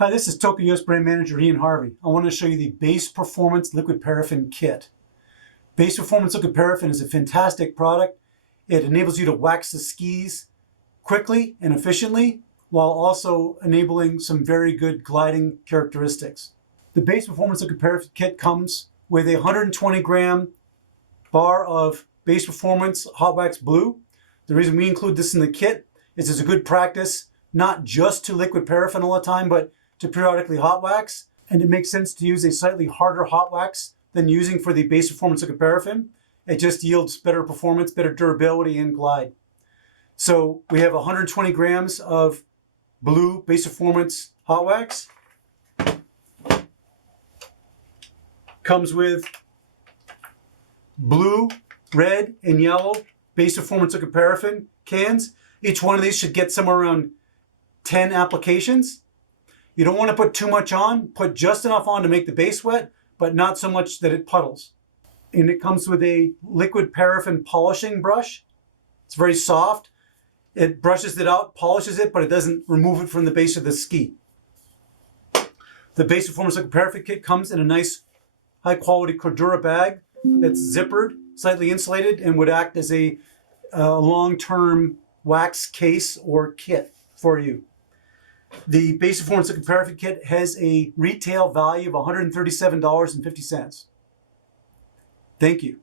Hi, this is Toka US Brand Manager Ian Harvey. I want to show you the Base Performance Liquid Paraffin Kit. Base Performance Liquid Paraffin is a fantastic product. It enables you to wax the skis quickly and efficiently while also enabling some very good gliding characteristics. The Base Performance Liquid Paraffin Kit comes with a 120 gram bar of Base Performance Hot Wax Blue. The reason we include this in the kit is it's a good practice not just to liquid paraffin all the time, but to periodically hot wax, and it makes sense to use a slightly harder hot wax than using for the Base Performance Liquid Paraffin. It just yields better performance, better durability, and glide. So we have 120 grams of blue Base Performance hot wax. Comes with blue, red, and yellow Base Performance Liquid Paraffin cans. Each one of these should get somewhere around 10 applications. You don't want to put too much on. Put just enough on to make the base wet, but not so much that it puddles. And it comes with a liquid paraffin polishing brush. It's very soft. It brushes it out, polishes it, but it doesn't remove it from the base of the ski. The Base Performance Liquid Paraffin Kit comes in a nice high quality Cordura bag that's zippered, slightly insulated, and would act as a long-term wax case or kit for you. The Base Performance Liquid Paraffin Kit has a retail value of $137.50. Thank you.